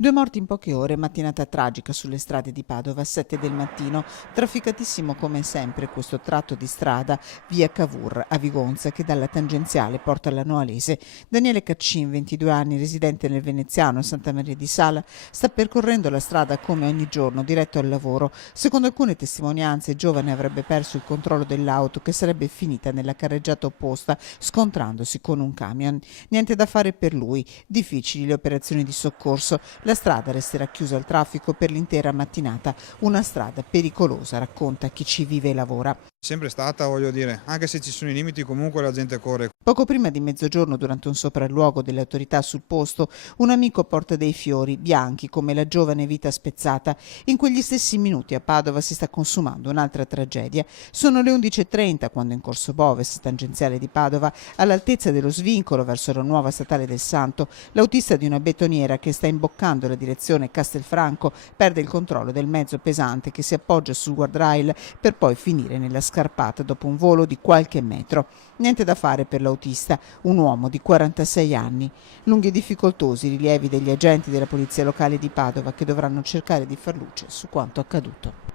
Due morti in poche ore, mattinata tragica sulle strade di Padova, 7 del mattino. Trafficatissimo come sempre questo tratto di strada via Cavour a Vigonza che dalla tangenziale porta alla Noalese. Daniele Caccin, 22 anni, residente nel veneziano a Santa Maria di Sala, sta percorrendo la strada come ogni giorno, diretto al lavoro. Secondo alcune testimonianze, il giovane avrebbe perso il controllo dell'auto che sarebbe finita nella carreggiata opposta, scontrandosi con un camion. Niente da fare per lui, difficili le operazioni di soccorso. La strada resterà chiusa al traffico per l'intera mattinata, una strada pericolosa, racconta chi ci vive e lavora. Sempre stata, voglio dire, anche se ci sono i limiti comunque la gente corre. Poco prima di mezzogiorno, durante un sopralluogo delle autorità sul posto, un amico porta dei fiori bianchi come la giovane vita spezzata. In quegli stessi minuti a Padova si sta consumando un'altra tragedia. Sono le 11:30 quando in Corso Boves, tangenziale di Padova, all'altezza dello svincolo verso la nuova statale del Santo, l'autista di una betoniera che sta imboccando la direzione Castelfranco perde il controllo del mezzo pesante che si appoggia sul guardrail per poi finire nella scarpata dopo un volo di qualche metro. Niente da fare per l'autista, un uomo di 46 anni. Lunghi e difficoltosi rilievi degli agenti della polizia locale di Padova che dovranno cercare di far luce su quanto accaduto.